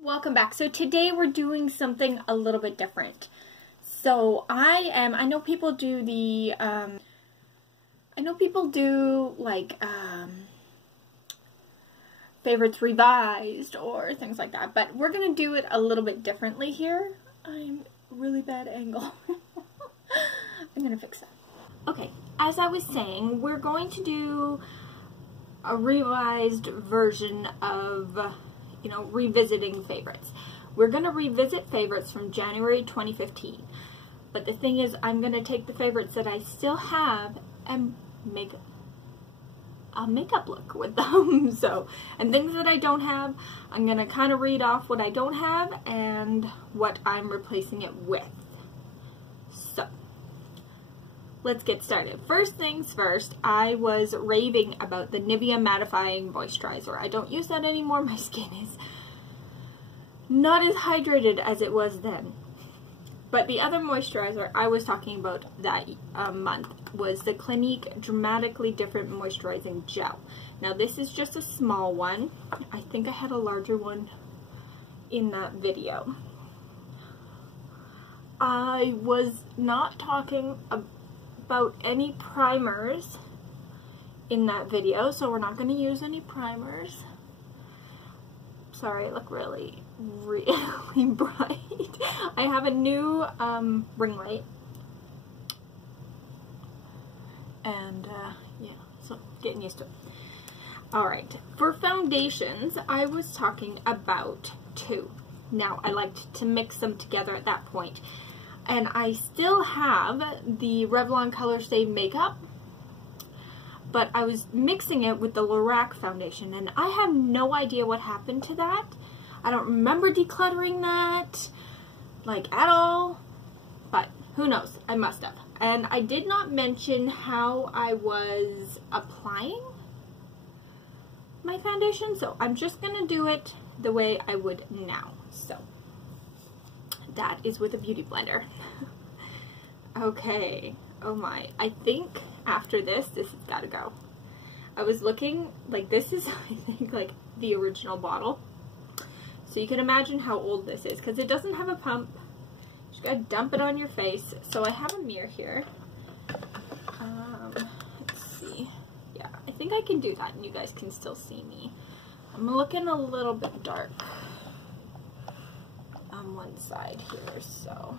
Welcome back. So today we're doing something a little bit different. So I know people do the, favorites revised or things like that, but we're going to do it a little bit differently here. I'm really bad angle. I'm going to fix that. Okay, as I was saying, we're going to do a revised version of, revisiting favorites. We're going to revisit favorites from January 2015. But the thing is, I'm going to take the favorites that I still have and make a makeup look with them. And things that I don't have, I'm going to kind of read off what I don't have and what I'm replacing it with. So, let's get started. First things first, I was raving about the Nivea Mattifying Moisturizer. I don't use that anymore. My skin is not as hydrated as it was then. But the other moisturizer I was talking about that month was the Clinique Dramatically Different Moisturizing Gel. Now this is just a small one. I think I had a larger one in that video. I was not talking about any primers in that video, so we're not going to use any primers. Sorry, I look really bright. I have a new ring light, and yeah, so getting used to it. Alright, for foundations, I was talking about two. Now, I liked to mix them together at that point. And I still have the Revlon Color Stay Makeup, but I was mixing it with the Lorac foundation, and I have no idea what happened to that. I don't remember decluttering that, like, at all, but who knows, I must have. And I did not mention how I was applying my foundation, so I'm just going to do it the way I would now. So, that is with a beauty blender. Okay, oh my, I think after this has got to go. I was looking, like, this is, I think, like, the original bottle. So you can imagine how old this is, because it doesn't have a pump. You just gotta dump it on your face. So I have a mirror here. Let's see. Yeah, I think I can do that, and you guys can still see me. I'm looking a little bit dark on one side here, so.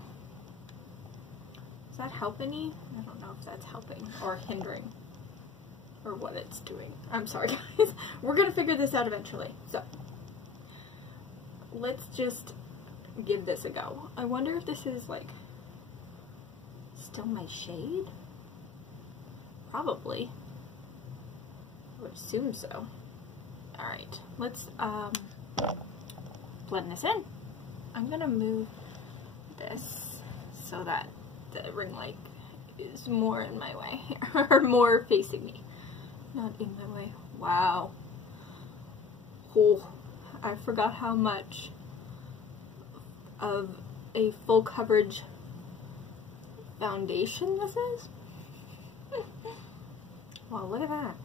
Does that help any? I don't know if that's helping or hindering or what it's doing. I'm sorry, guys. We're gonna figure this out eventually. So, let's just give this a go. I wonder if this is, like, still my shade? Probably. I would assume so. Alright, let's blend this in. I'm gonna move this so that the ring light is more in my way, or more facing me, not in my way. Wow. Oh, I forgot how much of a full coverage foundation this is. Wow, look at that.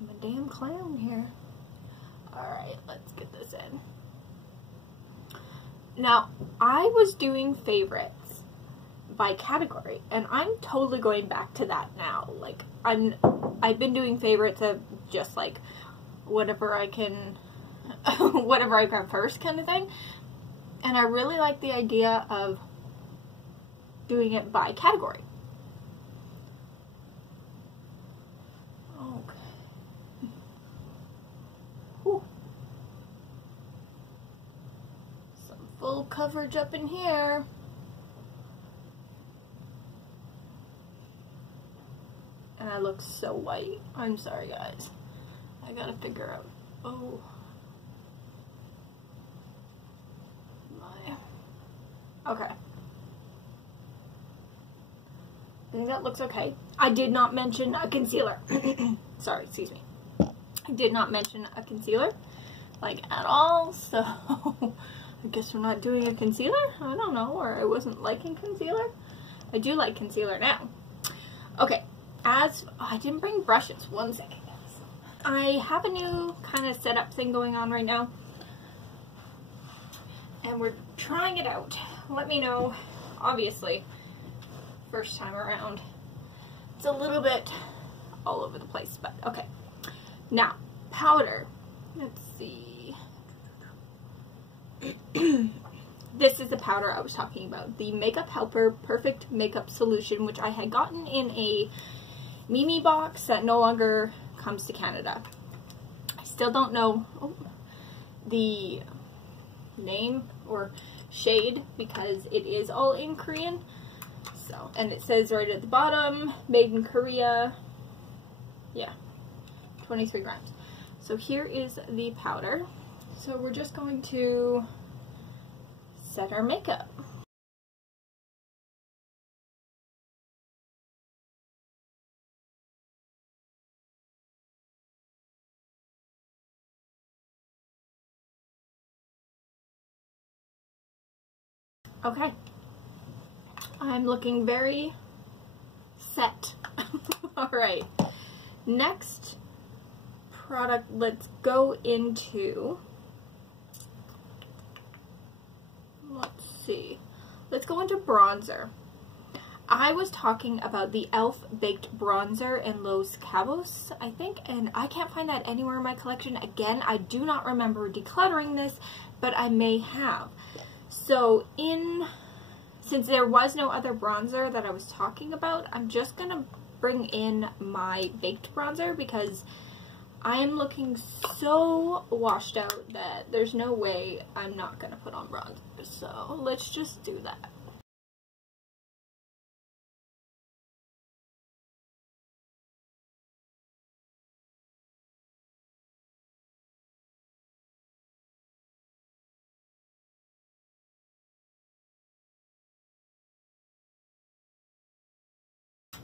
I'm a damn clown here. Alright, let's get this in. Now, I was doing favorites by category, and I'm totally going back to that now. Like, I've been doing favorites of just, like, whatever I can, whatever I grab first kind of thing. And I really like the idea of doing it by category. Okay. Whew. Some full coverage up in here. And I look so white. I'm sorry, guys. I gotta figure out. Oh. My. Okay. I think that looks okay. I did not mention a concealer. Sorry, excuse me. I did not mention a concealer, like, at all, so I guess we're not doing a concealer? I don't know, or I wasn't liking concealer. I do like concealer now. Okay, I didn't bring brushes. One second, guys. I have a new kind of setup thing going on right now, and we're trying it out. Let me know, obviously, first time around. It's a little bit all over the place, but okay. Now, powder. Let's see. This is the powder I was talking about. The Makeup Helper Perfect Makeup Solution, which I had gotten in a Mimi box that no longer comes to Canada. I still don't know the name or shade because it is all in Korean. So, and it says right at the bottom, made in Korea. Yeah, 23 grams. So here is the powder. So we're just going to set our makeup. Okay. I'm looking very set. Alright. Next product, let's go into, let's see, let's go into bronzer. I was talking about the e.l.f. Baked Bronzer in Los Cabos, I think, and I can't find that anywhere in my collection. Again, I do not remember decluttering this, but I may have. So since there was no other bronzer that I was talking about, I'm just going to bring in my baked bronzer because I am looking so washed out that there's no way I'm not going to put on bronzer. So let's just do that.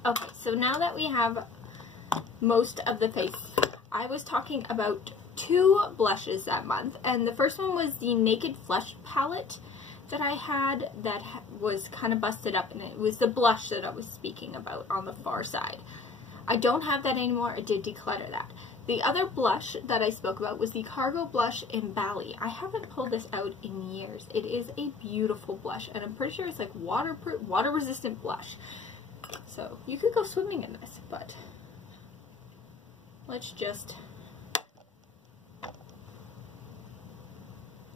Okay, so now that we have most of the face, I was talking about 2 blushes that month, and the first one was the Naked Flesh palette that I had that was kind of busted up, and it was the blush that I was speaking about on the far side. I don't have that anymore. I did declutter that. The other blush that I spoke about was the Cargo Blush in Bali. I haven't pulled this out in years. It is a beautiful blush, and I'm pretty sure it's like waterproof, water-resistant blush. So you could go swimming in this, but let's just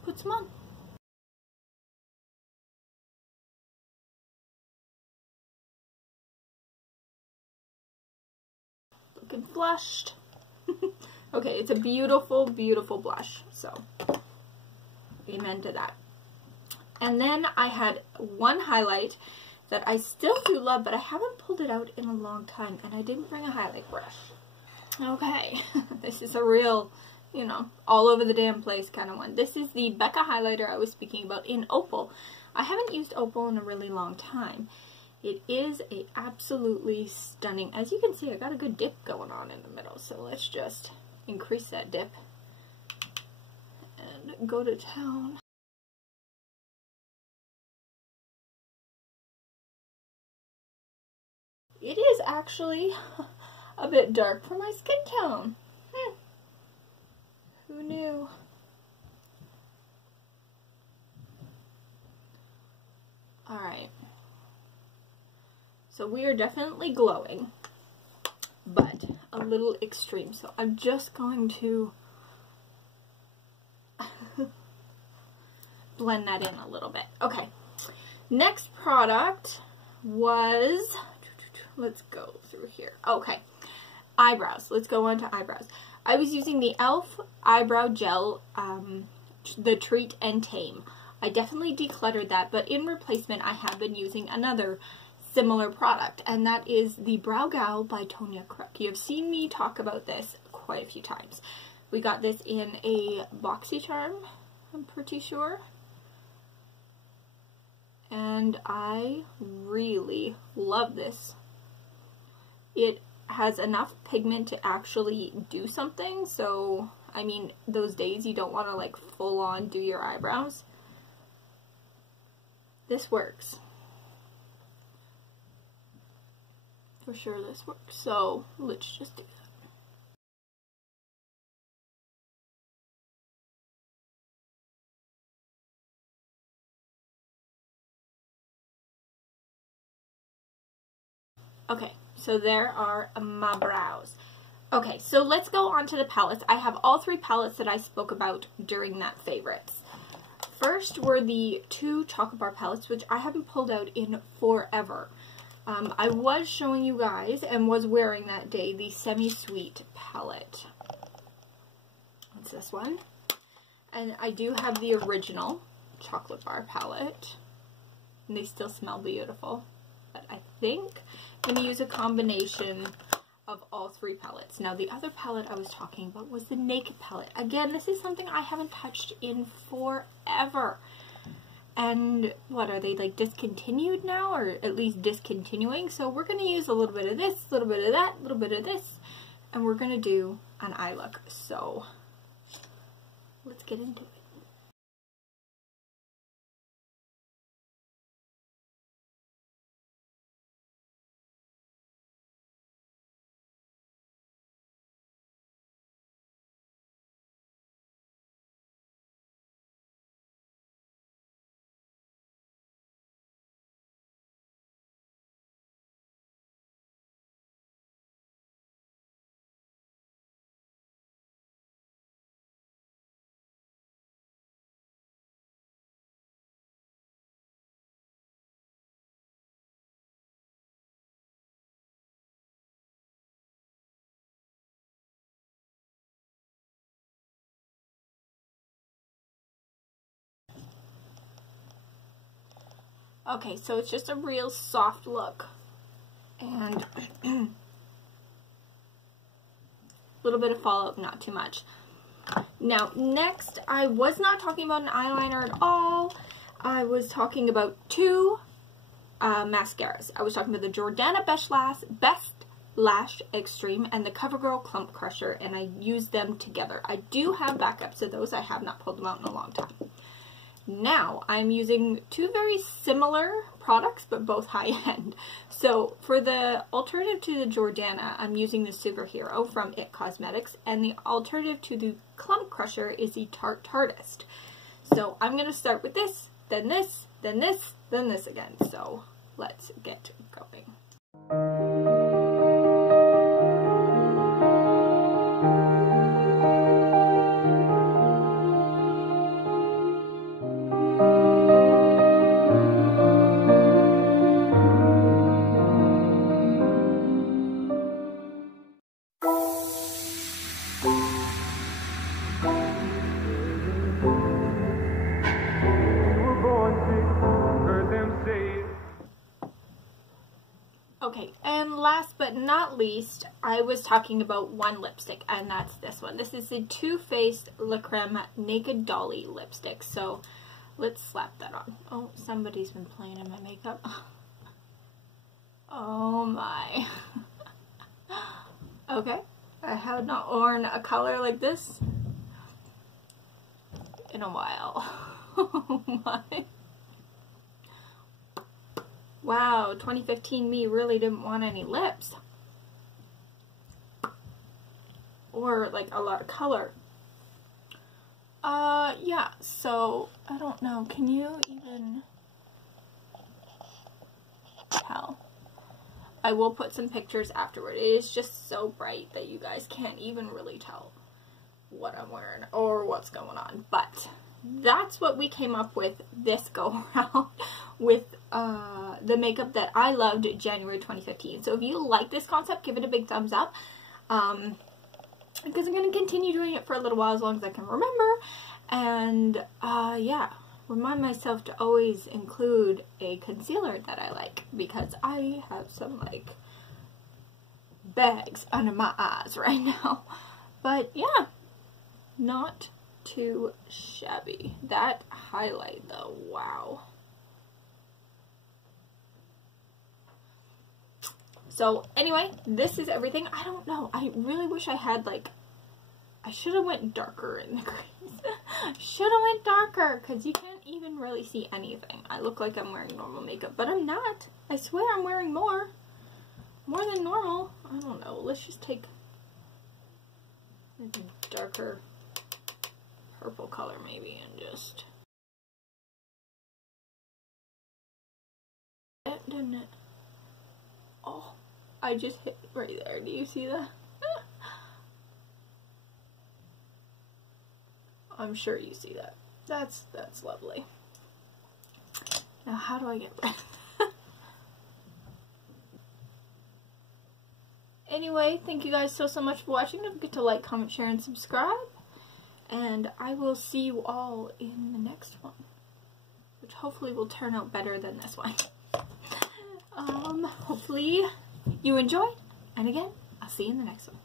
put some on. Looking flushed. Okay, it's a beautiful, beautiful blush, so amen to that. And then I had one highlight that I still do love, but I haven't pulled it out in a long time, and I didn't bring a highlight brush. Okay, this is a real, you know, all over the damn place kind of one. This is the Becca highlighter I was speaking about in Opal. I haven't used Opal in a really long time. It is a absolutely stunning, as you can see, I got a good dip going on in the middle, so let's just increase that dip and go to town. It is actually a bit dark for my skin tone. Who knew? Alright. So we are definitely glowing, but a little extreme. So I'm just going to blend that in a little bit. Okay. Next product was, let's go through here. Okay. Eyebrows. Let's go on to eyebrows. I was using the e.l.f. Eyebrow Gel, the Treat and Tame. I definitely decluttered that, but in replacement I have been using another similar product, and that is the Brow Gal by Tonya Kruk. You have seen me talk about this quite a few times. We got this in a BoxyCharm, I'm pretty sure. And I really love this. It has enough pigment to actually do something, so, I mean, those days you don't want to, like, full on do your eyebrows. This works. for sure this works. So let's just do that. Okay, so there are my brows. Okay, so let's go on to the palettes. I have all 3 palettes that I spoke about during that favorites. First were the 2 chocolate bar palettes, which I haven't pulled out in forever. I was showing you guys and was wearing that day the Semi-Sweet palette. It's this one. And I do have the original chocolate bar palette. And they still smell beautiful. But I think I'm going to use a combination of all 3 palettes. Now the other palette I was talking about was the Naked palette. Again, this is something I haven't touched in forever. And what, are they like discontinued now, or at least discontinuing? So we're going to use a little bit of this, a little bit of that, a little bit of this, and we're going to do an eye look. So let's get into it. Okay, so it's just a real soft look. And a little bit of fallout, not too much. Now, next, I was not talking about an eyeliner at all. I was talking about 2 mascaras. I was talking about the Jordana Best Lash Extreme and the CoverGirl Clump Crusher, and I used them together. I do have backups of those. I have not pulled them out in a long time. Now, I'm using 2 very similar products, but both high-end. So, for the alternative to the Jordana, I'm using the Superhero from IT Cosmetics, and the alternative to the Clump Crusher is the Tarte Tartist. So, I'm going to start with this, then this, then this, then this again. So, let's get going. Okay, and last but not least, I was talking about one lipstick, and that's this one. This is the Too Faced La Creme Naked Dolly lipstick. So let's slap that on. Oh, somebody's been playing in my makeup. Oh my. Okay, I have not worn a color like this in a while. Oh my. Wow, 2015 me really didn't want any lips. Or, like, a lot of color. Yeah, so, I don't know. Can you even tell? I will put some pictures afterward. It is just so bright that you guys can't even really tell what I'm wearing or what's going on. But that's what we came up with this go around with the makeup that I loved January 2015. So if you like this concept, give it a big thumbs up. Because I'm going to continue doing it for a little while as long as I can remember. And yeah, remind myself to always include a concealer that I like, because I have some like bags under my eyes right now. But yeah, not too shabby. That highlight though, wow. So anyway, this is everything. I don't know. I really wish I had like, I should have went darker in the crease. Should have went darker, because you can't even really see anything. I look like I'm wearing normal makeup, but I'm not. I swear I'm wearing more. more than normal. I don't know. Let's just take a darker purple color maybe and just... Didn't it? Oh, I just hit right there. Do you see that? I'm sure you see that. That's lovely. Now how do I get rid of that? Anyway, thank you guys so much for watching. Don't forget to like, comment, share, and subscribe. And I will see you all in the next one, which hopefully will turn out better than this one. Hopefully you enjoyed. And again, I'll see you in the next one.